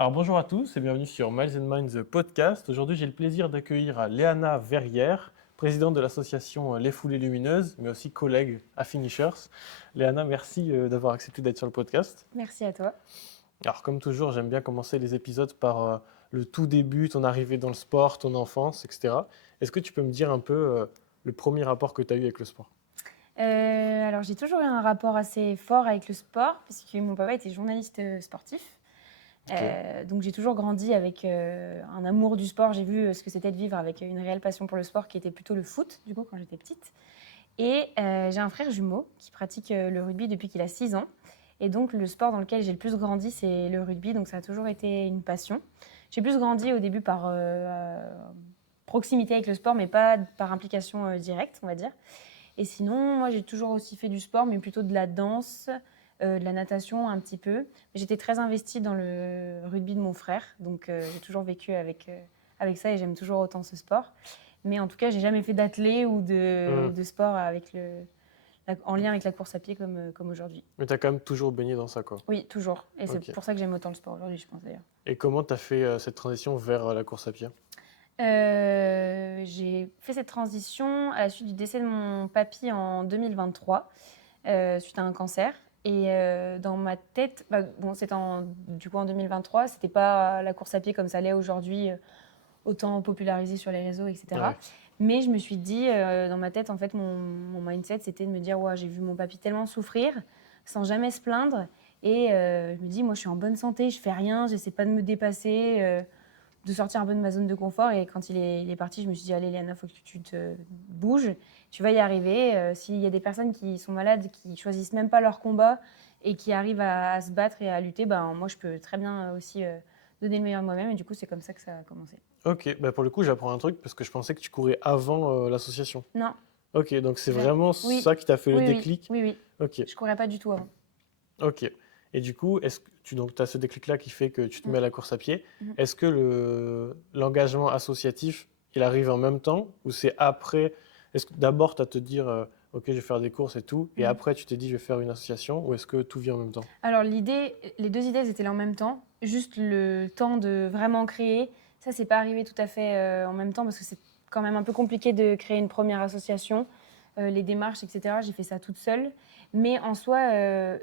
Alors bonjour à tous et bienvenue sur Miles and Minds podcast. Aujourd'hui, j'ai le plaisir d'accueillir Léana Verrière, présidente de l'association Les Foulées Lumineuses, mais aussi collègue à Finishers. Léana, merci d'avoir accepté d'être sur le podcast. Merci à toi. Alors comme toujours, j'aime bien commencer les épisodes par le tout début, ton arrivée dans le sport, ton enfance, etc. Est-ce que tu peux me dire un peu le premier rapport que tu as eu avec le sport? Alors j'ai toujours eu un rapport assez fort avec le sport, puisque mon papa était journaliste sportif. Ok. Donc j'ai toujours grandi avec un amour du sport. J'ai vu ce que c'était de vivre avec une réelle passion pour le sport, qui était plutôt le foot, du coup, quand j'étais petite. Et j'ai un frère jumeau qui pratique le rugby depuis qu'il a 6 ans. Et donc le sport dans lequel j'ai le plus grandi, c'est le rugby. Donc ça a toujours été une passion. J'ai plus grandi au début par proximité avec le sport, mais pas par implication directe, on va dire. Et sinon, moi, j'ai toujours aussi fait du sport, mais plutôt de la danse, de la natation un petit peu. J'étais très investie dans le rugby de mon frère, donc j'ai toujours vécu avec ça et j'aime toujours autant ce sport. Mais en tout cas, j'ai jamais fait d'athlé ou de sport en lien avec la course à pied comme aujourd'hui. Mais tu as quand même toujours baigné dans ça, quoi. Oui, toujours. Et c'est Ok. pour ça que j'aime autant le sport aujourd'hui, je pense d'ailleurs. Et comment tu as fait cette transition vers la course à pied? J'ai fait cette transition à la suite du décès de mon papy en 2023, suite à un cancer. Et dans ma tête, bon, du coup en 2023, c'était pas la course à pied comme ça l'est aujourd'hui, autant popularisé sur les réseaux, etc. Ouais. Mais je me suis dit, dans ma tête, en fait, mon mindset, c'était de me dire, ouais, j'ai vu mon papy tellement souffrir, sans jamais se plaindre. Et je me dis, moi, je suis en bonne santé, je fais rien, j'essaie pas de me dépasser. De sortir un peu de ma zone de confort. Et quand il est parti, je me suis dit, allez, Léana, il faut que tu te bouges. Tu vas y arriver. S'il y a des personnes qui sont malades, qui choisissent même pas leur combat et qui arrivent à se battre et à lutter, ben, moi, je peux très bien aussi donner le meilleur de moi-même. Et du coup, c'est comme ça que ça a commencé. Ok, bah pour le coup, j'apprends un truc parce que je pensais que tu courais avant l'association. Non, Ok, donc c'est j'ai- vraiment oui, ça qui t'a fait le oui, oui, déclic. oui, oui. Ok, Je courais pas du tout avant. ok. Et du coup, est-ce que tu donc, as ce déclic-là qui fait que tu te Mm, mets à la course à pied? mm. Est-ce que l'engagement associatif, il arrive en même temps ou c'est après? Est-ce que d'abord, tu as te dire, ok, je vais faire des courses et tout, et Mm. après, tu t'es dit, je vais faire une association, ou est-ce que tout vient en même temps? Alors les deux idées, elles étaient là en même temps. Juste le temps de vraiment créer, ça, c'est pas arrivé tout à fait en même temps parce que c'est quand même un peu compliqué de créer une première association. Les démarches, etc. J'ai fait ça toute seule. Mais en soi,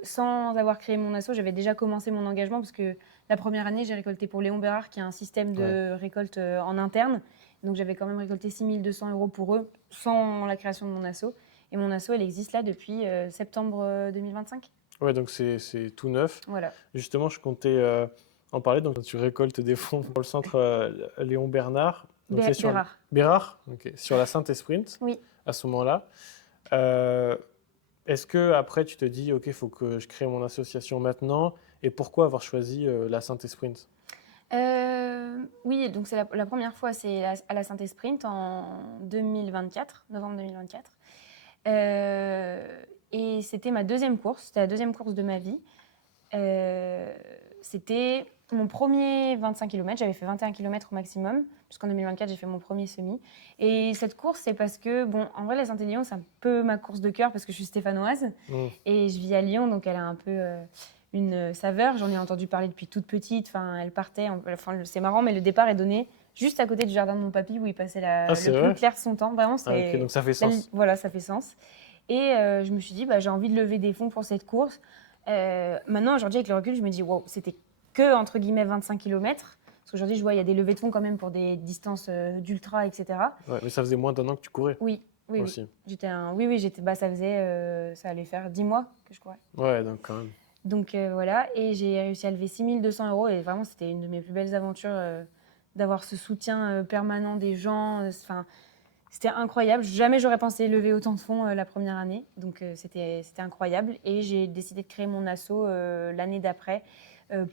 sans avoir créé mon asso, j'avais déjà commencé mon engagement parce que la première année, j'ai récolté pour Léon Bérard, qui a un système Ouais. de récolte en interne. Donc j'avais quand même récolté 6 200 € pour eux sans la création de mon asso. Et mon asso, elle existe là depuis septembre 2025. Ouais, donc c'est tout neuf. Voilà. Justement, je comptais en parler. Donc, tu récoltes des fonds pour le centre Léon Bernard. Donc, c'est sur Bérard. Bérard, ok, sur la Sainte-Sprint Oui. à ce moment-là. Euh, Est-ce que après tu te dis, ok, il faut que je crée mon association maintenant? Et pourquoi avoir choisi la Sainte-Sprint? Oui, donc c'est la première fois, c'est à la Synthé Sprint en 2024, novembre 2024. Et c'était ma deuxième course, c'était la deuxième course de ma vie. C'était mon premier 25 km, j'avais fait 21 km au maximum, puisqu'en 2024, j'ai fait mon premier semi. Et cette course, c'est parce que, bon, en vrai, la Saint-Élion, c'est un peu ma course de cœur, parce que je suis stéphanoise, Hmm. et je vis à Lyon, donc elle a un peu une saveur. J'en ai entendu parler depuis toute petite, enfin, elle partait, enfin, c'est marrant, mais le départ est donné juste à côté du jardin de mon papy, où il passait Ah, c'est le plus vrai? clair de son temps. Vraiment, Ah, ok, donc ça fait sens. voilà, ça fait sens. Et je me suis dit, bah, j'ai envie de lever des fonds pour cette course. Maintenant, aujourd'hui, avec le recul, je me dis, wow, c'était que, entre guillemets, 25 km. Parce qu'aujourd'hui, je vois, il y a des levées de fonds quand même pour des distances d'ultra, etc. Ouais, mais ça faisait moins d'un an que tu courais Oui, oui, oui. aussi. Ça faisait, ça allait faire 10 mois que je courais. Ouais, donc quand même. Donc voilà, et j'ai réussi à lever 6 200 € et vraiment, c'était une de mes plus belles aventures d'avoir ce soutien permanent des gens. Enfin, c'était incroyable. Jamais j'aurais pensé lever autant de fonds la première année. Donc c'était incroyable. Et j'ai décidé de créer mon asso l'année d'après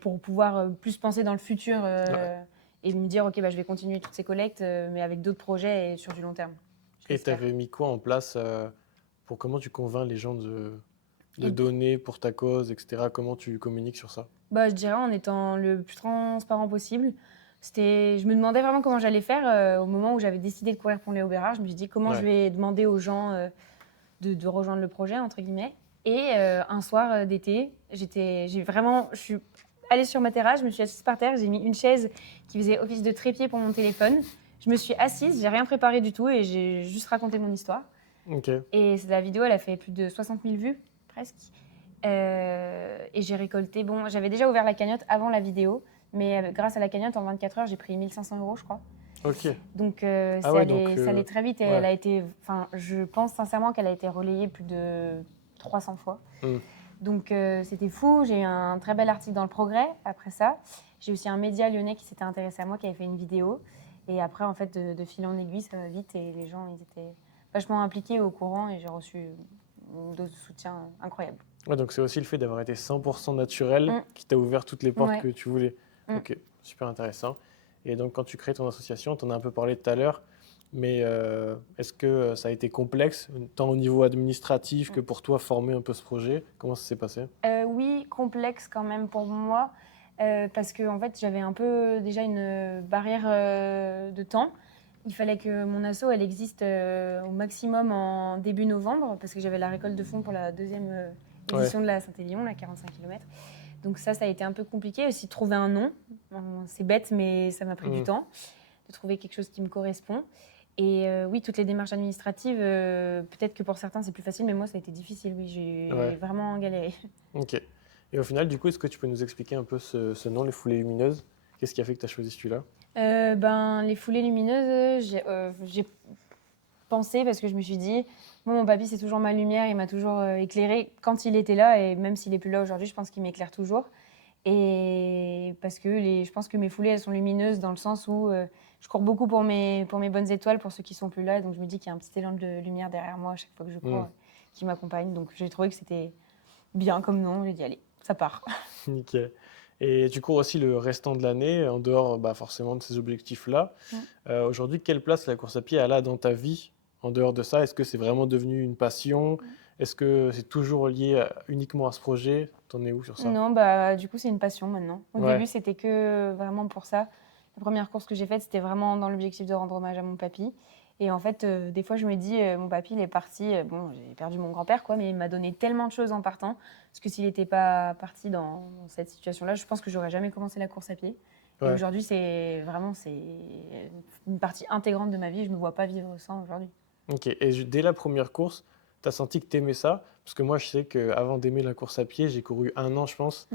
pour pouvoir plus penser dans le futur Ouais. et me dire, OK, bah, je vais continuer toutes ces collectes, mais avec d'autres projets et sur du long terme. Et tu J'espère. avais mis quoi en place pour comment tu convaincs les gens de Et donner pour ta cause, etc. Comment tu communiques sur ça? bah, je dirais en étant le plus transparent possible. Je me demandais vraiment comment j'allais faire au moment où j'avais décidé de courir pour Léo Bérard. Je me suis dit comment je Ouais. vais demander aux gens de rejoindre le projet, entre guillemets. Et un soir d'été, je suis allée sur ma terrasse, je me suis assise par terre, j'ai mis une chaise qui faisait office de trépied pour mon téléphone. Je me suis assise, j'ai rien préparé du tout et j'ai juste raconté mon histoire. Ok. Et la vidéo, elle a fait plus de 60 000 vues, presque. Et j'ai récolté, bon, j'avais déjà ouvert la cagnotte avant la vidéo, mais grâce à la cagnotte, en 24 heures, j'ai pris 1 500 €, je crois. Ok. Donc, Ah ça ouais, allait très vite et ouais. elle a été, enfin, je pense sincèrement qu'elle a été relayée plus de 300 fois. Mm. Donc, c'était fou. J'ai eu un très bel article dans Le Progrès après ça. J'ai aussi un média lyonnais qui s'était intéressé à moi, qui avait fait une vidéo. Et après, en fait, de fil en aiguille, ça va vite et les gens, ils étaient vachement impliqués au courant et j'ai reçu une dose de soutien incroyable. Ouais, donc c'est aussi le fait d'avoir été 100% naturel Mm. qui t'a ouvert toutes les portes Ouais. que tu voulais. Mm. Ok, super intéressant. Et donc quand tu crées ton association, tu en as un peu parlé tout à l'heure, mais est-ce que ça a été complexe, tant au niveau administratif que pour toi former un peu ce projet? Comment ça s'est passé? Oui, complexe quand même pour moi, parce que en fait, j'avais un peu déjà une barrière de temps. Il fallait que mon asso, elle existe au maximum en début novembre, parce que j'avais la récolte de fonds pour la deuxième édition de la Saint-Élion, la 45 km. Donc ça a été un peu compliqué aussi de trouver un nom. C'est bête, mais ça m'a pris du temps de trouver quelque chose qui me correspond. Et oui, toutes les démarches administratives, peut-être que pour certains c'est plus facile, mais moi ça a été difficile. Oui, j'ai Ouais. vraiment galéré. Ok. Et au final, du coup, est-ce que tu peux nous expliquer un peu ce nom, les foulées lumineuses? Qu'est-ce qui a fait que tu as choisi celui-là? Les foulées lumineuses, j'ai pensé parce que je me suis dit, moi mon papy c'est toujours ma lumière, il m'a toujours éclairé quand il était là et même s'il n'est plus là aujourd'hui, je pense qu'il m'éclaire toujours. Et parce que je pense que mes foulées elles sont lumineuses dans le sens où je cours beaucoup pour mes bonnes étoiles, pour ceux qui sont plus là. Donc je me dis qu'il y a un petit élan de lumière derrière moi à chaque fois que je cours qui m'accompagne. Donc j'ai trouvé que c'était bien comme nom, j'ai dit allez, ça part. Nickel. Et tu cours aussi le restant de l'année, en dehors forcément de ces objectifs-là. Aujourd'hui, quelle place la course à pied elle a dans ta vie en dehors de ça? Est-ce que c'est vraiment devenu une passion? Est-ce que c'est toujours lié uniquement à ce projet? T'en es où sur ça? Non, du coup, c'est une passion maintenant. Au Ouais. début, c'était que vraiment pour ça. La première course que j'ai faite, c'était vraiment dans l'objectif de rendre hommage à mon papy. Et en fait, des fois, je me dis, mon papy, il est parti. Bon, j'ai perdu mon grand-père, quoi, mais il m'a donné tellement de choses en partant. Parce que s'il n'était pas parti dans cette situation-là, je pense que j'aurais jamais commencé la course à pied. Et Ouais. aujourd'hui, c'est une partie intégrante de ma vie. Je ne me vois pas vivre sans aujourd'hui. Ok. Et dès la première course, tu as senti que tu aimais ça? Parce que moi, je sais qu'avant d'aimer la course à pied, j'ai couru 1 an, je pense.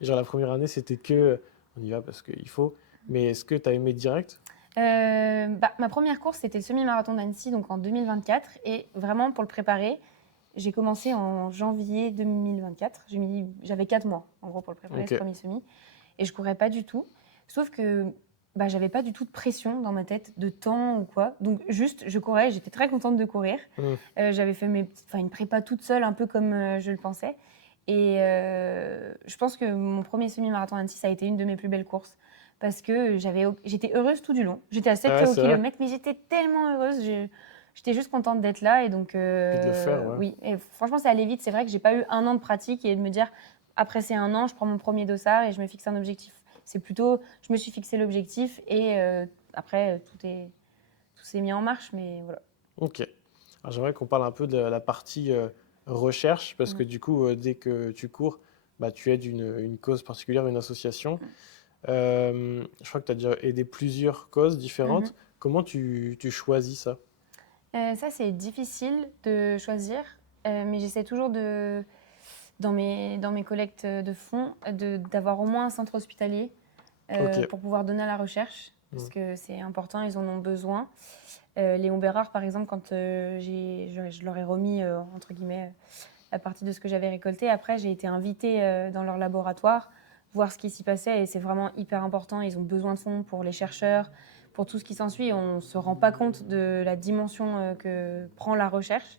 Et genre, la première année, c'était que on y va parce qu'il faut. Mais est-ce que tu as aimé direct? Ma première course, c'était le semi-marathon d'Annecy, donc en 2024. Et vraiment, pour le préparer, j'ai commencé en janvier 2024. J'avais 4 mois, en gros, pour le préparer, ce premier semi. Et je courais pas du tout. Sauf que j'avais pas du tout de pression dans ma tête, de temps ou quoi. Donc juste, je courais, j'étais très contente de courir. J'avais fait une prépa toute seule, un peu comme je le pensais. Et je pense que mon premier semi-marathon d'Annecy, ça a été une de mes plus belles courses. Parce que j'étais heureuse tout du long. J'étais à 7 au kilomètre, mais j'étais tellement heureuse. J'étais juste contente d'être là. Et donc, Puis de le faire, ouais. oui. Et franchement, ça allait vite. C'est vrai que j'ai pas eu 1 an de pratique et de me dire, après ces 1 an, je prends mon premier dossard et je me fixe un objectif. C'est plutôt, je me suis fixé l'objectif et après, tout s'est mis en marche. Mais voilà. Ok. Alors, j'aimerais qu'on parle un peu de la partie recherche, parce que du coup, dès que tu cours, tu aides une cause particulière, une association. Je crois que tu as déjà aidé plusieurs causes différentes. Comment tu choisis ça? Ça, c'est difficile de choisir, mais j'essaie toujours dans mes collectes de fonds, d'avoir au moins un centre hospitalier pour pouvoir donner à la recherche, parce que c'est important, ils en ont besoin. Léon Bérard, par exemple, quand je leur ai remis, entre guillemets, la partie de ce que j'avais récolté, après, j'ai été invitée dans leur laboratoire, voir ce qui s'y passait, et c'est vraiment hyper important. Ils ont besoin de fonds pour les chercheurs, pour tout ce qui s'ensuit. On ne se rend pas compte de la dimension que prend la recherche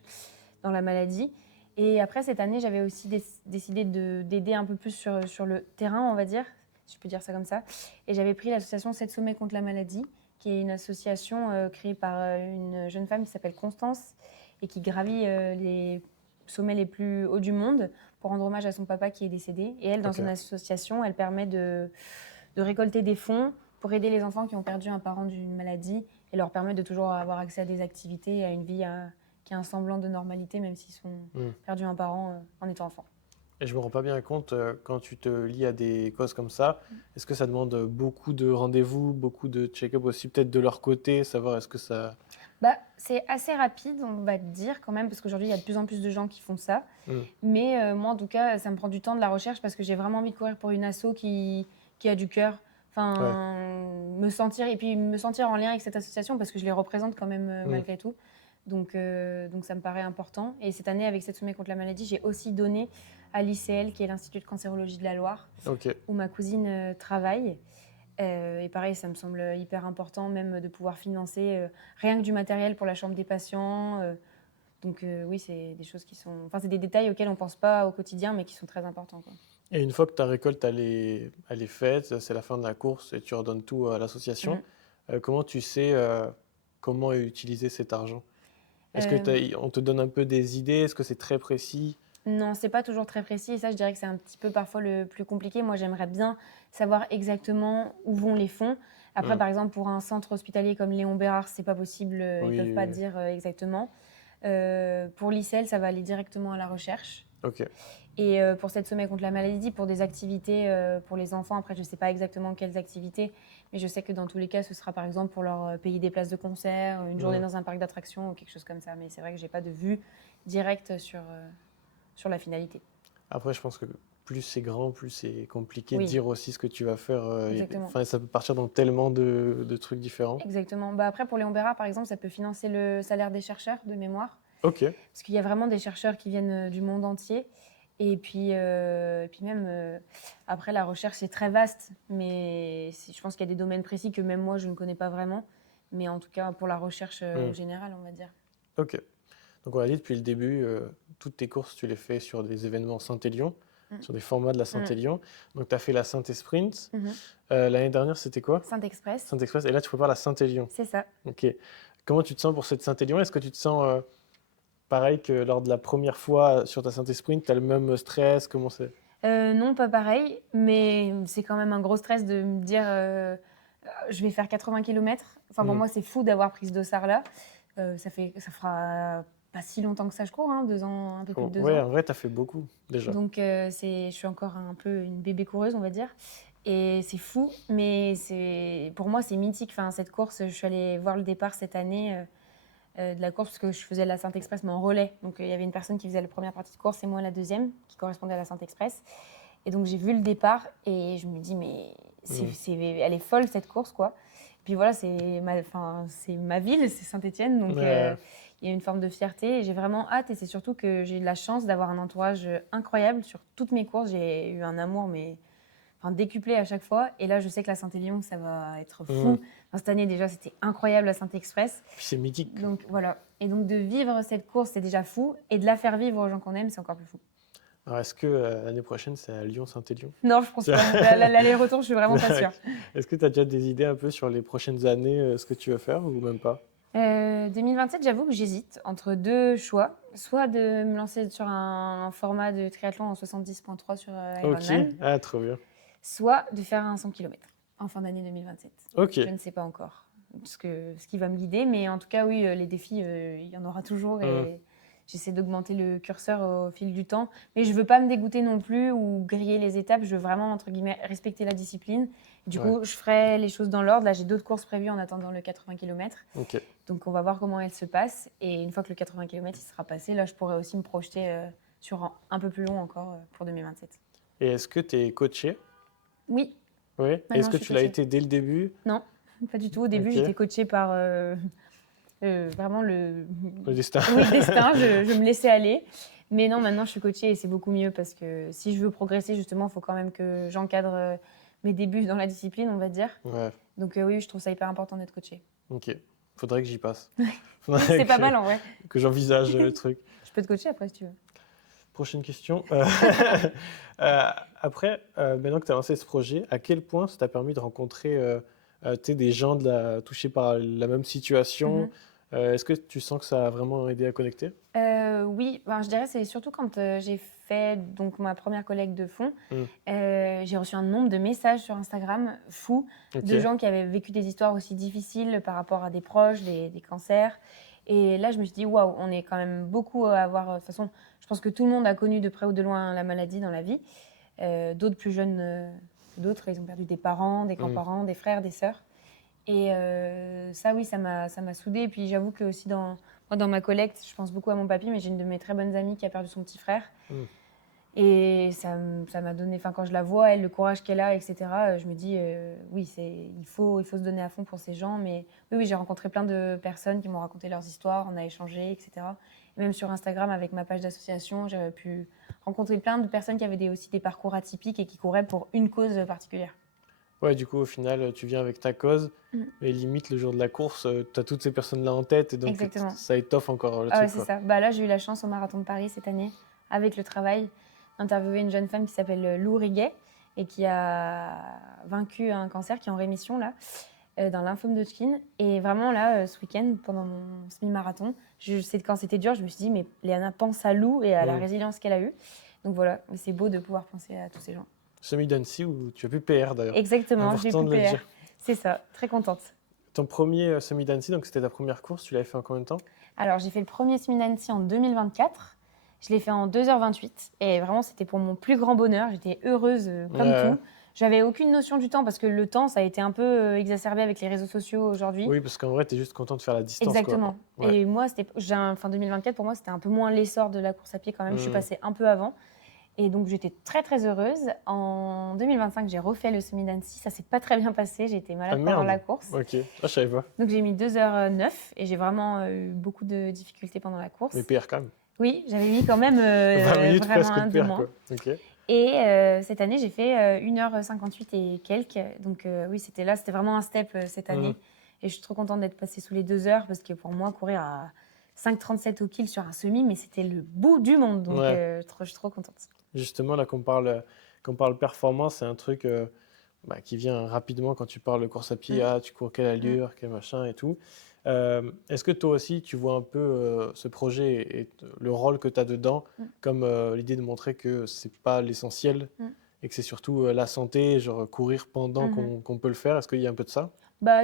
dans la maladie. Et après, cette année, j'avais aussi décidé d'aider un peu plus sur le terrain, on va dire, si je peux dire ça comme ça. Et j'avais pris l'association 7 sommets contre la maladie, qui est une association créée par une jeune femme qui s'appelle Constance et qui gravit les sommets les plus hauts du monde pour rendre hommage à son papa qui est décédé. Et elle, dans son association, elle permet de récolter des fonds pour aider les enfants qui ont perdu un parent d'une maladie et leur permettre de toujours avoir accès à des activités et à une vie qui a un semblant de normalité, même s'ils sont perdus un parent en étant enfant. Et je me rends pas bien compte quand tu te lies à des causes comme ça. Est-ce que ça demande beaucoup de rendez-vous, beaucoup de check-up aussi, peut-être de leur côté, savoir est-ce que ça. Bah, c'est assez rapide, on va te dire quand même, parce qu'aujourd'hui, il y a de plus en plus de gens qui font ça. Hmm. Mais moi, en tout cas, ça me prend du temps de la recherche parce que j'ai vraiment envie de courir pour une asso qui a du cœur. Ouais, Enfin, me sentir, et puis me sentir en lien avec cette association parce que je les représente quand même hmm. malgré tout. Donc, ça me paraît important. Et cette année, avec cette sommet contre la maladie, j'ai aussi donné à l'ICL, qui est l'Institut de cancérologie de la Loire, Ok. où ma cousine travaille. Et pareil, ça me semble hyper important même de pouvoir financer rien que du matériel pour la chambre des patients. Oui, c'est des choses qui sont... Enfin, c'est des détails auxquels on ne pense pas au quotidien, mais qui sont très importants, quoi. Et une fois que ta récolte elle est faite, c'est la fin de la course et tu redonnes tout à l'association, Mhm. comment tu sais comment utiliser cet argent? Est-ce que Euh, on te donne un peu des idées? Est-ce que c'est très précis? non, c'est pas toujours très précis. Et ça, je dirais que c'est un petit peu parfois le plus compliqué. Moi, j'aimerais bien savoir exactement où vont les fonds. Après, Hmm. par exemple, pour un centre hospitalier comme Léon Bérard, c'est pas possible. Ils Oui, peuvent oui, pas oui. dire exactement. Pour l'ICEL, ça va aller directement à la recherche. Ok. Et pour cette sommet contre la maladie, pour des activités pour les enfants, après je ne sais pas exactement quelles activités, mais je sais que dans tous les cas, ce sera par exemple pour leur payer des places de concert, une journée Hmm. dans un parc d'attractions ou quelque chose comme ça. Mais c'est vrai que je n'ai pas de vue directe sur la finalité. Après, je pense que plus c'est grand, plus c'est compliqué de Oui, dire aussi ce que tu vas faire. exactement. Enfin, ça peut partir dans tellement de trucs différents. Exactement. Bah après, pour Léon Bérard, par exemple, ça peut financer le salaire des chercheurs de mémoire. Ok. Parce qu'il y a vraiment des chercheurs qui viennent du monde entier. Et puis même, après, la recherche, c'est très vaste. Mais je pense qu'il y a des domaines précis que même moi, je ne connais pas vraiment. Mais en tout cas, pour la recherche Hmm. générale, on va dire. Ok. Donc on a dit depuis le début, toutes tes courses, tu les fais sur des événements Saint-Élion, Mm. sur des formats de la Mm. Saint-Élion. Donc tu as fait la Saint-Sprint. Mhm. L'année dernière, c'était quoi? Saint-Express, Saint-Express. Et là, tu prépares la Saint-Élion. c'est ça. Ok. Comment tu te sens pour cette Saint-Élion? Est-ce que tu te sens pareil que lors de la première fois sur ta Saint-Sprint? Tu as le même stress? Comment c'est? Non, pas pareil. Mais c'est quand même un gros stress de me dire je vais faire 80 km. Enfin, pour Hmm. moi, c'est fou d'avoir pris ce dossard-là. Ça fera pas si longtemps que ça, je crois, hein, 2 ans, un peu plus de deux Ouais, ans. en vrai, tu as fait beaucoup déjà. Donc, je suis encore un peu une bébé coureuse, on va dire. Et c'est fou, mais pour moi, c'est mythique. Enfin, cette course, je suis allée voir le départ cette année de la course parce que je faisais la Saint-Express, mais en relais. Donc, il y avait une personne qui faisait la première partie de course et moi la deuxième, qui correspondait à la Saint-Express. Et donc, j'ai vu le départ et je me dis, mais Hmm. elle est folle cette course, quoi. Et puis voilà, c'est ma ville, c'est Saint-Étienne. Donc, Ouais. il y a une forme de fierté et j'ai vraiment hâte. Et c'est surtout que j'ai eu de la chance d'avoir un entourage incroyable sur toutes mes courses. J'ai eu un amour, mais décuplé à chaque fois. Et là, je sais que la Saint-Élion, ça va être Hmm. fou. Enfin, cette année, déjà, c'était incroyable, la Saint-Express. Puis c'est mythique. Donc voilà. Et donc de vivre cette course, c'est déjà fou. Et de la faire vivre aux gens qu'on aime, c'est encore plus fou. Alors, est-ce que l'année prochaine, c'est à Lyon-Saint-Élion? Non, je pense pas. L'aller-retour, je suis vraiment pas sûre. Est-ce que tu as déjà des idées un peu sur les prochaines années, ce que tu vas faire ou même pas? 2027, j'avoue que j'hésite entre deux choix. Soit de me lancer sur un format de triathlon en 70.3 sur Ok, Ironman, ah, trop bien. soit de faire un 100 km en fin d'année 2027. Ok, Je ne sais pas encore ce qui va me guider, mais en tout cas, oui, les défis, il y en aura toujours hmm, et j'essaie d'augmenter le curseur au fil du temps. Mais je ne veux pas me dégoûter non plus ou griller les étapes. Je veux vraiment, entre guillemets, respecter la discipline. Du ouais, coup, je ferai les choses dans l'ordre. Là, j'ai d'autres courses prévues en attendant le 80 km. ok. Donc, on va voir comment elles se passent. Et une fois que le 80 km il sera passé, là, je pourrai aussi me projeter sur un peu plus long encore pour 2027. Et est-ce que tu es coaché? Oui, Oui. Et est-ce maintenant, que je suis tu l'as coachée. été dès le début? Non, pas du tout. Au début, Ok, j'étais coachée par vraiment le destin. oui, le destin. Je me laissais aller. Mais non, maintenant, je suis coachée et c'est beaucoup mieux parce que si je veux progresser, justement, il faut quand même que j'encadre mes débuts dans la discipline, on va dire. Ouais, Donc oui, je trouve ça hyper important d'être coachée. ok. Faudrait que j'y passe. Oui, Faudrait c'est pas mal en vrai. que j'envisage le truc. Je peux te coacher après si tu veux. Prochaine question. Euh, après, maintenant que tu as lancé ce projet, à quel point ça t'a permis de rencontrer tu sais, des gens touchés par la même situation? Mhm. Est-ce que tu sens que ça a vraiment aidé à connecter? Oui, ben, je dirais c'est surtout quand j'ai fait donc ma première collecte de fonds, Hmm, j'ai reçu un nombre de messages sur Instagram fou ok, de gens qui avaient vécu des histoires aussi difficiles par rapport à des proches, des cancers. Et là, je me suis dit, waouh, on est quand même beaucoup à avoir. De toute façon, je pense que tout le monde a connu de près ou de loin la maladie dans la vie. D'autres plus jeunes que d'autres, ils ont perdu des parents, des grands-parents, des frères, des sœurs. Et ça, oui, ça m'a soudée. Et puis j'avoue que aussi moi, dans ma collecte, je pense beaucoup à mon papy, mais j'ai une de mes très bonnes amies qui a perdu son petit frère. Et ça m'a donné, quand je la vois, elle, le courage qu'elle a, etc., je me dis, oui, il faut se donner à fond pour ces gens. Mais oui, j'ai rencontré plein de personnes qui m'ont raconté leurs histoires, on a échangé, etc. Et même sur Instagram, avec ma page d'association, j'ai pu rencontrer plein de personnes qui avaient aussi des parcours atypiques et qui couraient pour une cause particulière. Ouais, du coup, au final, tu viens avec ta cause, et limite, le jour de la course, tu as toutes ces personnes-là en tête, et donc Exactement. ça étoffe encore le Ah ouais, truc. c'est ça. Là, j'ai eu la chance au Marathon de Paris cette année, avec le travail, d'interviewer une jeune femme qui s'appelle Lou Riguet et qui a vaincu un cancer, qui est en rémission là, d'un lymphome Hodgkin. Et vraiment là, ce week-end, pendant mon semi-marathon, quand c'était dur, je me suis dit, mais Léana, pense à Lou et à la résilience qu'elle a eue. Donc voilà, c'est beau de pouvoir penser à tous ces gens. Semi d'Annecy où tu as pu PR d'ailleurs. Exactement, j'ai pu Important de le PR. dire. C'est ça, très contente. Ton premier semi d'Annecy, donc c'était ta première course, tu l'avais fait en combien de temps? Alors j'ai fait le premier semi d'Annecy en 2024. Je l'ai fait en 2h28 et vraiment c'était pour mon plus grand bonheur. J'étais heureuse comme tout. J'avais aucune notion du temps parce que le temps, ça a été un peu exacerbé avec les réseaux sociaux aujourd'hui. Oui, parce qu'en vrai, tu es juste content de faire la distance. Exactement. Quoi. Ouais. Et moi, 2024, pour moi, c'était un peu moins l'essor de la course à pied quand même. Je suis passée un peu avant. Et donc, j'étais très, très heureuse. En 2025, j'ai refait le semi d'Annecy. Ça s'est pas très bien passé. J'ai été malade pendant la course. Ok, je savais pas. Donc, j'ai mis 2h09 et j'ai vraiment eu beaucoup de difficultés pendant la course. Mais PR quand même. Oui, j'avais mis quand même 20 minutes vraiment presque de PR, quoi. Okay. Et cette année, j'ai fait 1h58 et quelques. Donc oui, c'était vraiment un step cette année. Et je suis trop contente d'être passée sous les 2 heures parce que pour moi, courir à 5,37 au kill sur un semi, mais c'était le bout du monde. Donc je suis trop contente. Justement, là, qu'on parle performance, c'est un truc qui vient rapidement quand tu parles de course à pied. Ah, tu cours quelle allure, quel machin et tout. Est-ce que toi aussi, tu vois un peu ce projet et le rôle que tu as dedans comme l'idée de montrer que ce n'est pas l'essentiel et que c'est surtout la santé, genre courir pendant qu'on peut le faire? Est-ce qu'il y a un peu de ça?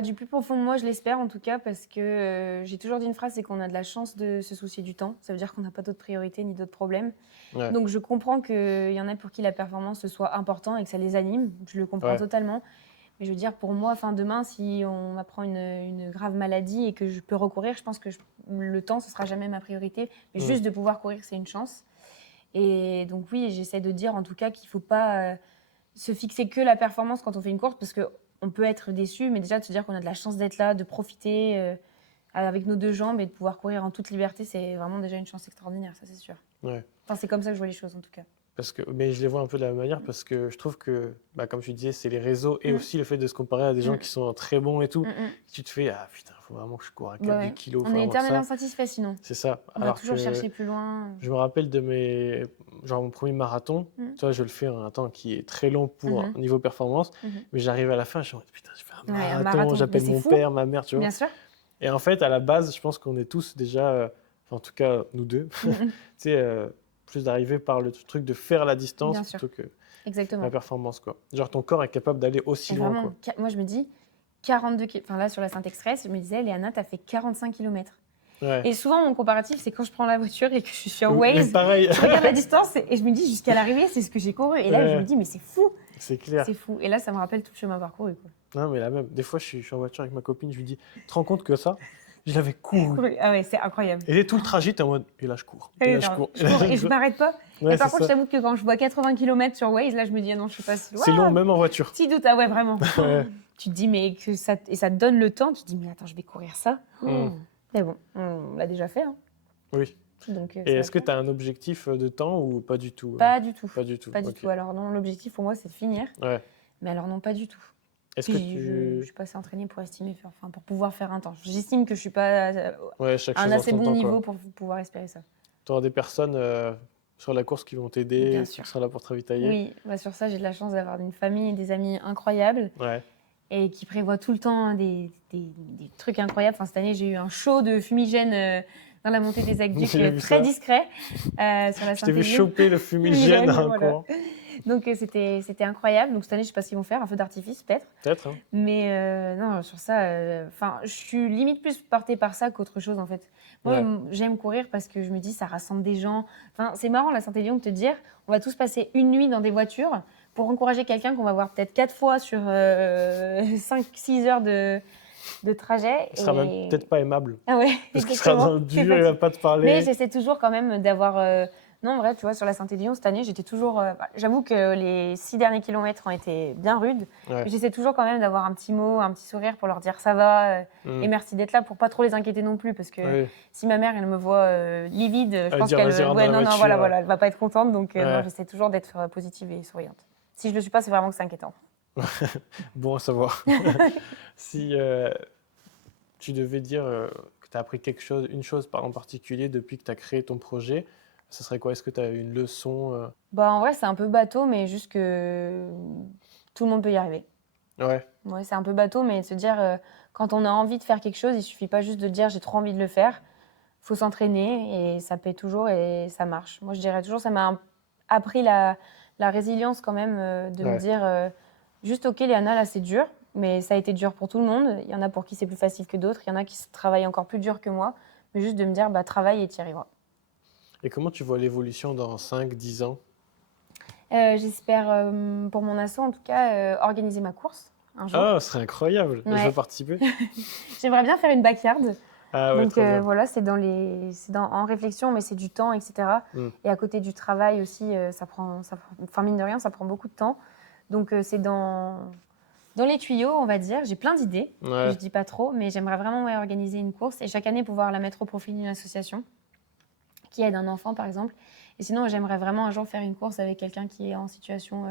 Du plus profond de moi, je l'espère en tout cas, parce que j'ai toujours dit une phrase, c'est qu'on a de la chance de se soucier du temps. Ça veut dire qu'on n'a pas d'autres priorités ni d'autres problèmes. Ouais. Donc je comprends qu'il y en a pour qui la performance soit important et que ça les anime. Je le comprends totalement. Mais je veux dire, pour moi, demain, si on m'apprend une grave maladie et que je peux recourir, je pense que le temps, ce ne sera jamais ma priorité. Mais juste de pouvoir courir, c'est une chance. Et donc oui, j'essaie de dire en tout cas qu'il ne faut pas se fixer que la performance quand on fait une course, parce qu'on peut être déçu, mais déjà de se dire qu'on a de la chance d'être là, de profiter avec nos deux jambes et de pouvoir courir en toute liberté, c'est vraiment déjà une chance extraordinaire, ça c'est sûr. Ouais. C'est comme ça que je vois les choses en tout cas. Mais je les vois un peu de la même manière parce que je trouve que, comme tu disais, c'est les réseaux et aussi le fait de se comparer à des gens qui sont très bons et tout. Tu te fais, ah putain, il faut vraiment que je cours à 4 kilos. On est éternellement satisfait sinon. C'est ça. On va toujours chercher plus loin. Je me rappelle de mon premier marathon. Tu vois, je le fais en un temps qui est très long pour niveau performance. Mais j'arrive à la fin, je me dis, putain, je fais un marathon, j'appelle mon père, ma mère, tu vois. Bien sûr. Et en fait, à la base, je pense qu'on est tous déjà, en tout cas, nous deux, tu sais, plus d'arriver par le truc de faire la distance plutôt que la performance, quoi. Genre, ton corps est capable d'aller aussi loin, vraiment, quoi. Moi, je me dis, 42 km, là, sur la Saint-Express, je me disais, Léana, t'as fait 45 km. Ouais. Et souvent, mon comparatif, c'est quand je prends la voiture et que je suis en Waze, je regarde la distance et je me dis, jusqu'à l'arrivée, c'est ce que j'ai couru. Et là, je me dis, mais c'est fou. C'est clair. C'est fou. Et là, ça me rappelle tout le chemin parcouru, quoi. Non, mais là même, des fois, je suis en voiture avec ma copine, je lui dis, tu te rends compte que ça, je l'avais couru. Ah ouais, c'est incroyable. Et tout le trajet, t'es en mode, et là, je cours. Et je m'arrête pas. Ouais, et par contre, je t'avoue que quand je vois 80 km sur Waze, là, je me dis, ah non, je suis pas si loin. C'est long, même en voiture. Petit doute, ah ouais, vraiment. Tu te dis, mais ça te donne le temps, tu te dis, mais attends, je vais courir ça. Mais bon, on l'a déjà fait. Hein. Oui. Donc, et est-ce que tu as un objectif de temps ou pas du tout? Pas du tout. Pas du tout. Pas du tout. Alors non, l'objectif pour moi, c'est de finir. Ouais. Mais alors non, pas du tout. Est-ce que je suis pas assez entraînée pour pour pouvoir faire un temps. J'estime que je suis pas à un assez bon niveau pour pouvoir espérer ça. Tu auras des personnes sur la course qui vont t'aider, qui seront là pour te ravitailler? Oui, sur ça, j'ai de la chance d'avoir une famille et des amis incroyables. Ouais. Et qui prévoient tout le temps des trucs incroyables. Cette année, j'ai eu un show de fumigène dans la montée des aqueducs très discret sur la Saint-Élion. Je t'ai vu choper le fumigène encore. Donc c'était incroyable. Donc cette année, je ne sais pas ce qu'ils vont faire, un feu d'artifice peut-être. Peut-être. Hein. Mais non, sur ça, je suis limite plus portée par ça qu'autre chose en fait. Moi, Ouais. j'aime courir parce que je me dis, ça rassemble des gens. Enfin, c'est marrant, la Saint-Élion, de te dire, on va tous passer une nuit dans des voitures pour encourager quelqu'un qu'on va voir peut-être 4 fois sur 5-6 heures de trajet. Il sera même Et... peut-être pas aimable. Ah ouais, Parce qu'il sera exactement. dans le T'es dur, il va fatigué. pas te Mais parler. j'essaie toujours quand même d'avoir... Non, en vrai, tu vois, sur la Saint-Élion, cette année, j'étais toujours... J'avoue que les 6 derniers kilomètres ont été bien rudes. Ouais. Mais j'essaie toujours quand même d'avoir un petit mot, un petit sourire pour leur dire ça va. Mm. Et merci d'être là pour pas trop les inquiéter non plus. Parce que Oui. si ma mère, elle me voit livide, je Elle pense dire, qu'elle... vas-y, rentre dans la non, voiture. voilà, elle va pas être contente. Donc, non, Ouais. j'essaie toujours d'être positive et souriante. Si je le suis pas, c'est vraiment que c'est inquiétant. Bon à savoir. Si tu devais dire que tu as appris quelque chose, une chose en particulier depuis que tu as créé ton projet, ce serait quoi? Est-ce que tu as une leçon Bah, en vrai, c'est un peu bateau, mais juste que tout le monde peut y arriver. Ouais, Ouais, c'est un peu bateau, mais de se dire, quand on a envie de faire quelque chose, il suffit pas juste de dire j'ai trop envie de le faire. Il faut s'entraîner et ça paie toujours et ça marche. Moi, je dirais toujours, ça m'a appris la résilience quand même de me ouais. dire juste, ok, Léana, là, c'est dur, mais ça a été dur pour tout le monde. Il y en a pour qui c'est plus facile que d'autres, il y en a qui travaillent encore plus dur que moi. Mais juste de me dire, bah, travaille et tu y arriveras. Et comment tu vois l'évolution dans 5, 10 ans? J'espère, pour mon asso en tout cas, organiser ma course un jour. Ah, ce serait incroyable. Je Ouais. veux participer. J'aimerais bien faire une backyard. Ah ouais, Donc trop bien. voilà, en réflexion, mais c'est du temps, etc. Mm. Et à côté du travail aussi, enfin mine de rien, ça prend beaucoup de temps. Donc c'est dans les tuyaux, on va dire. J'ai plein d'idées, que Ouais. je dis pas trop, mais j'aimerais vraiment organiser une course et chaque année pouvoir la mettre au profit d'une association qui aide un enfant, par exemple. Et sinon, j'aimerais vraiment un jour faire une course avec quelqu'un qui est en situation,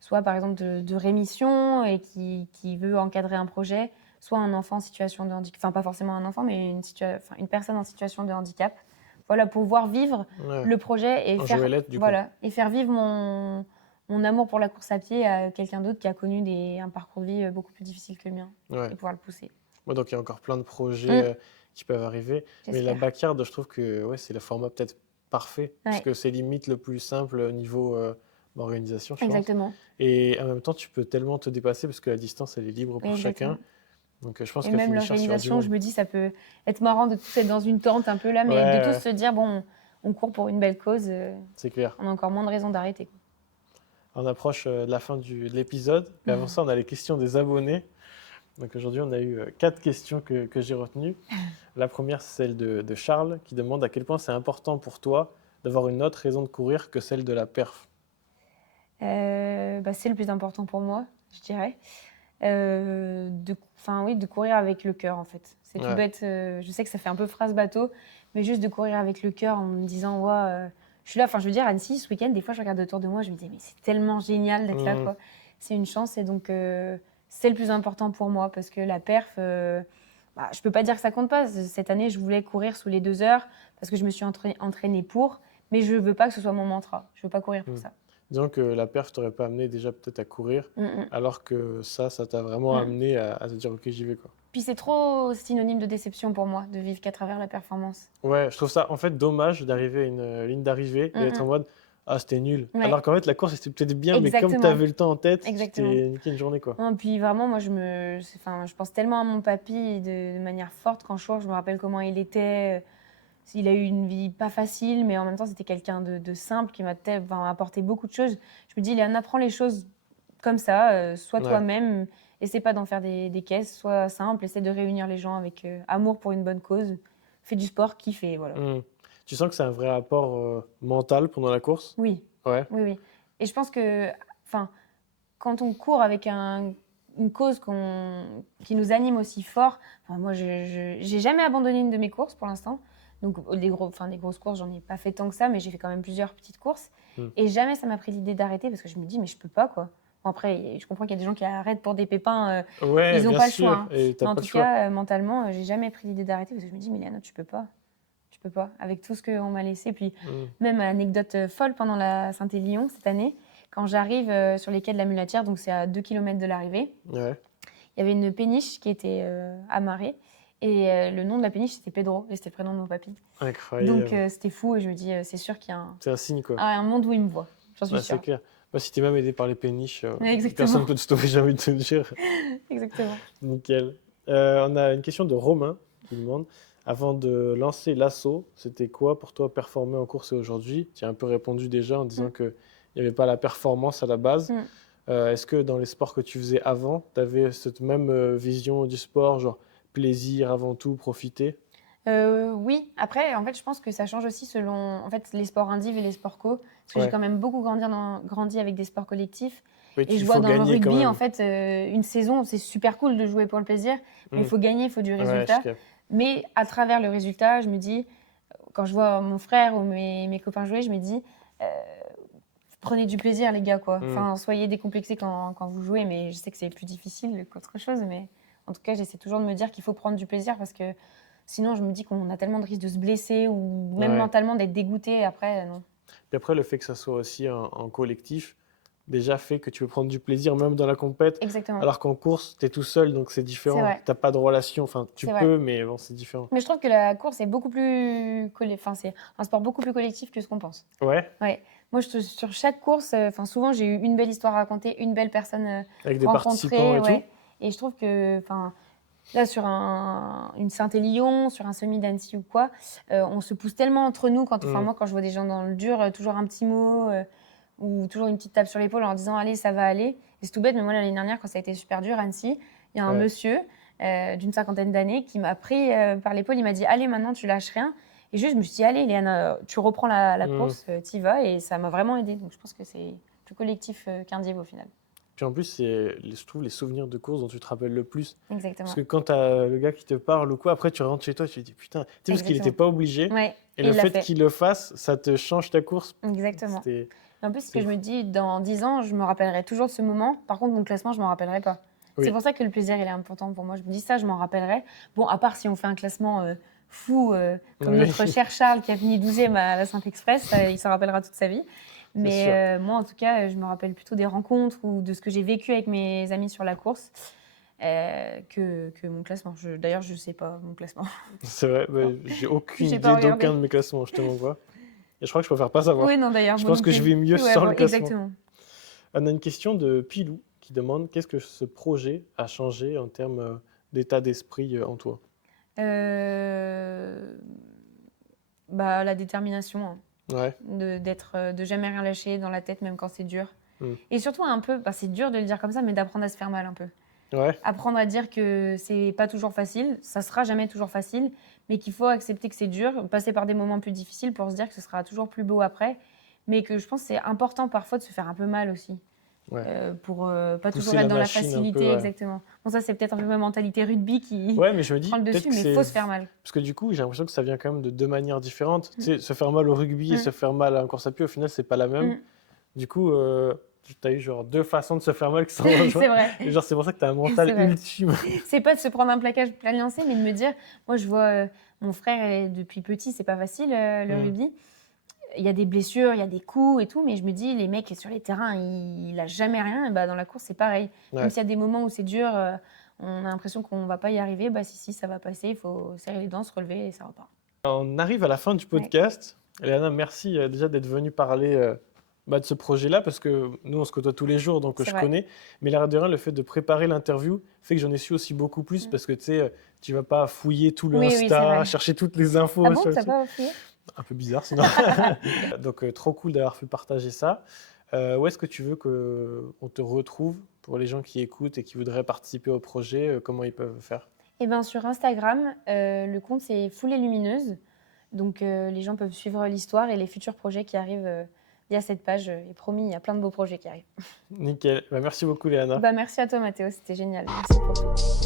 soit par exemple de rémission et qui veut encadrer un projet, soit un enfant en situation de handicap, enfin pas forcément un enfant, mais une personne en situation de handicap. Voilà, pour pouvoir vivre Ouais. le projet et En faire, goélette, du coup. voilà, et faire vivre mon amour pour la course à pied à quelqu'un d'autre qui a connu un parcours de vie beaucoup plus difficile que le mien Ouais. et pouvoir le pousser. Ouais, donc il y a encore plein de projets Mm. qui peuvent arriver. Mais la J'espère. backyard, je trouve que ouais, c'est le format peut-être parfait, parce Ouais. que c'est limite le plus simple au niveau organisation, je pense. Exactement. Et en même temps, tu peux tellement te dépasser, parce que la distance, elle est libre pour Exactement. chacun. Donc je pense Et qu'à même Finisher, il y aura du l'organisation, je monde. me dis, ça peut être marrant de tous être dans une tente un peu là, mais de tous Ouais, se dire, bon, on court pour une belle cause, c'est clair. on a encore moins de raisons d'arrêter. On approche de la fin de l'épisode. Et avant ça, on a les questions des abonnés. Donc aujourd'hui, on a eu 4 questions que j'ai retenues. La première, c'est celle de Charles, qui demande à quel point c'est important pour toi d'avoir une autre raison de courir que celle de la perf. C'est le plus important pour moi, je dirais. De courir avec le cœur, en fait. C'est tout Ouais. bête. Je sais que ça fait un peu phrase bateau, mais juste de courir avec le cœur en me disant, ouais, je suis là. Enfin, je veux dire, Annecy, ce week-end, des fois, je regarde autour de moi, je me dis, mais c'est tellement génial d'être là, Mhm. quoi. C'est une chance et donc c'est le plus important pour moi parce que la perf, je peux pas dire que ça compte pas. Cette année, je voulais courir sous les 2 heures parce que je me suis entraînée pour, mais je veux pas que ce soit mon mantra. Je veux pas courir pour Mhm. ça. Disons que la perf t'aurait pas amené déjà peut-être à courir, Mm, mm. alors que ça t'a vraiment Mm. amené à te dire ok, j'y vais quoi. Puis c'est trop synonyme de déception pour moi de vivre qu'à travers la performance. Ouais, je trouve ça en fait dommage d'arriver à une ligne d'arrivée et d'être en mode ah c'était nul. Ouais. Alors qu'en fait la course c'était peut-être bien, mais Exactement. comme tu avais le temps en tête, tu Exactement. t'es niqué une journée quoi. Non, puis vraiment, moi, je pense tellement à mon papy de manière forte quand je cours. Je me rappelle comment il était. Il a eu une vie pas facile, mais en même temps, c'était quelqu'un de simple qui m'a apporté beaucoup de choses. Je me dis, Léana, apprends les choses comme ça, sois Ouais. toi-même. Essaie pas d'en faire des caisses, sois simple, essaie de réunir les gens avec amour pour une bonne cause. Fais du sport, kiffe et voilà. Mhm. Tu sens que c'est un vrai apport mental pendant la course? Oui, Ouais. oui, oui. Et je pense que, quand on court avec une cause qui nous anime aussi fort, moi, j'ai jamais abandonné une de mes courses pour l'instant. Donc, des grosses courses, j'en ai pas fait tant que ça, mais j'ai fait quand même plusieurs petites courses. Mm. Et jamais ça m'a pris l'idée d'arrêter parce que je me dis, mais je peux pas, quoi. Bon, après, je comprends qu'il y a des gens qui arrêtent pour des pépins, Ouais, ils n'ont bien pas le sûr. choix. Hein. Et t'as Mais en pas tout le choix. cas, mentalement, j'ai jamais pris l'idée d'arrêter parce que je me dis, mais Léana, tu peux pas. Tu peux pas. Avec tout ce qu'on m'a laissé. Puis, Mhm. même anecdote folle pendant la Saint-Élion cette année, quand j'arrive sur les quais de la Mulatière, donc c'est à 2 km de l'arrivée, Ouais. il y avait une péniche qui était amarrée. Et le nom de la péniche, c'était Pedro. Et c'était le prénom de mon papy. Incroyable. Donc c'était fou. Et je me dis, c'est sûr qu'il y a C'est un signe quoi. un monde où il me voit. J'en suis Ouais, c'est sûre. clair. Bah, si t'es même aidé par les péniches, Exactement. personne ne peut te stopper, j'ai envie de te dire. Exactement. Nickel. On a une question de Romain qui demande Avant de lancer l'assaut, c'était quoi pour toi performer en course et aujourd'hui? Tu as un peu répondu déjà en disant Mm. qu'il n'y avait pas la performance à la base. Mm. Est-ce que dans les sports que tu faisais avant, tu avais cette même vision du sport, genre plaisir avant tout, profiter? Oui, après, en fait, je pense que ça change aussi selon en fait, les sports indiv et les sports co. Parce que j'ai Ouais. quand même beaucoup grandi avec des sports collectifs. Oui, Et je il vois faut dans le gagner quand rugby, en même. fait, une saison, c'est super cool de jouer pour le plaisir, mais il Mm. faut gagner, il faut du Ouais, je résultat. capte. Mais à travers le résultat, je me dis, quand je vois mon frère ou mes copains jouer, je me dis, euh, prenez du plaisir, les gars, quoi. Mm. Enfin, soyez décomplexés quand vous jouez, mais je sais que c'est plus difficile qu'autre chose. Mais en tout cas, j'essaie toujours de me dire qu'il faut prendre du plaisir parce que sinon, je me dis qu'on a tellement de risques de se blesser ou même Ouais. mentalement d'être dégoûté après, non. Puis après, le fait que ça soit aussi en collectif, déjà fait que tu peux prendre du plaisir même dans la compète, Exactement. alors qu'en course, tu es tout seul, donc c'est C'est différent. vrai. Tu n'as pas de relation, enfin, tu C'est vrai. peux, mais bon, c'est différent. Mais je trouve que la course est beaucoup plus enfin, c'est un sport beaucoup plus collectif que ce qu'on pense. Ouais, Ouais. Moi, sur chaque course, enfin, souvent, j'ai eu une belle histoire à raconter, une belle personne avec des participants rencontrée. et tout. Ouais. Et je trouve que, enfin, là, sur une Saint-Élion, sur un semi d'Annecy ou quoi, on se pousse tellement entre nous. Enfin, Mm. moi, quand je vois des gens dans le dur, toujours un petit mot ou toujours une petite tape sur l'épaule en disant allez, ça va aller. Et c'est tout bête, mais moi, l'année dernière, quand ça a été super dur à Annecy, il y a un Ouais. monsieur d'une 50aine d'années qui m'a pris par l'épaule. Il m'a dit allez, maintenant, tu lâches rien. Et juste, je me suis dit allez, Léana, tu reprends la Mm. course, t'y vas. Et ça m'a vraiment aidé. Donc, je pense que c'est plus collectif qu'indiv au final. Puis en plus, c'est, je trouve, les souvenirs de course dont tu te rappelles le plus. Exactement. Parce que quand tu as le gars qui te parle ou quoi, après tu rentres chez toi, tu te dis putain, tu sais, parce qu'il n'était Exactement. pas obligé. Ouais. Et Et le il l'a fait fait. qu'il le fasse, ça te change ta course. Exactement. C'était- En plus, ce C'est que je me dis, dans 10 ans, je me rappellerai toujours de ce moment. Par contre, mon classement, je ne m'en rappellerai pas. Oui. C'est pour ça que le plaisir, il est important pour moi. Je me dis ça, je m'en rappellerai. Bon, à part si on fait un classement fou, comme Oui. notre cher Charles qui a fini 12e à la Saint-Express, il s'en rappellera toute sa vie. sûr. Mais moi, en tout cas, je me rappelle plutôt des rencontres ou de ce que j'ai vécu avec mes amis sur la course que mon classement. D'ailleurs, je ne sais pas mon classement. C'est vrai, mais j'ai aucune J'ai idée pas regardé. d'aucun de mes classements, je te m'envoie. Et je crois que je préfère pas savoir. Oui, non, d'ailleurs. Je moi pense non que je plus. vais mieux Ouais, sans bon, le classement. exactement. On a une question de Pilou qui demande qu'est-ce que ce projet a changé en termes d'état d'esprit en toi? Bah, la détermination, hein, Ouais. de jamais rien lâcher dans la tête, même quand c'est dur. Mm. Et surtout un peu, bah, c'est dur de le dire comme ça, mais d'apprendre à se faire mal un peu. Ouais. Apprendre à dire que c'est pas toujours facile, ça sera jamais toujours facile, mais qu'il faut accepter que c'est dur, passer par des moments plus difficiles pour se dire que ce sera toujours plus beau après, mais que je pense que c'est important parfois de se faire un peu mal aussi. Ouais. Pour pas Pousser toujours la être dans la machine un peu, facilité, ouais. exactement. Bon, ça, c'est peut-être un peu ma mentalité rugby qui Ouais, mais je me dis prend le peut-être dessus, que mais c'est. il faut se faire mal. Parce que du coup, j'ai l'impression que ça vient quand même de deux manières différentes. Tu sais, se faire mal au rugby et Mm. se faire mal à la course à pied, au final, c'est pas la même. Mm. Du coup, tu as eu genre deux façons de se faire mal qui sont C'est rejointes. vrai. Et genre, c'est pour ça que tu as un mental C'est vrai. ultime. C'est pas de se prendre un plaquage plein lancé, mais de me dire, moi je vois mon frère depuis petit, c'est pas facile le Mm. rugby. Il y a des blessures, il y a des coups et tout, mais je me dis, les mecs sur les terrains, il a jamais rien. Et bah, dans la course, c'est pareil. Ouais. Même s'il y a des moments où c'est dur, on a l'impression qu'on va pas y arriver, bah si, ça va passer, il faut serrer les dents, se relever et ça repart. On arrive à la fin du podcast. Léana, merci déjà d'être venue parler de ce projet-là, parce que nous, on se côtoie tous les jours, donc C'est je vrai. connais. Mais l'air de rien, le fait de préparer l'interview fait que j'en ai su aussi beaucoup plus, parce que tu sais, tu vas pas fouiller tout le Oui, c'est Insta, vrai. chercher toutes les infos. Ah bon, sur le t'as truc. pas fouillé? Un peu bizarre sinon. Donc trop cool d'avoir pu partager ça. Où est-ce que tu veux qu'on te retrouve pour les gens qui écoutent et qui voudraient participer au projet? Comment ils peuvent faire? Eh ben, sur Instagram, le compte c'est Foulée Lumineuse. Donc les gens peuvent suivre l'histoire et les futurs projets qui arrivent via cette page. Et promis, il y a plein de beaux projets qui arrivent. Nickel. Bah, merci beaucoup Léana. Bah, merci à toi Mathéo, c'était génial. Merci pour tout.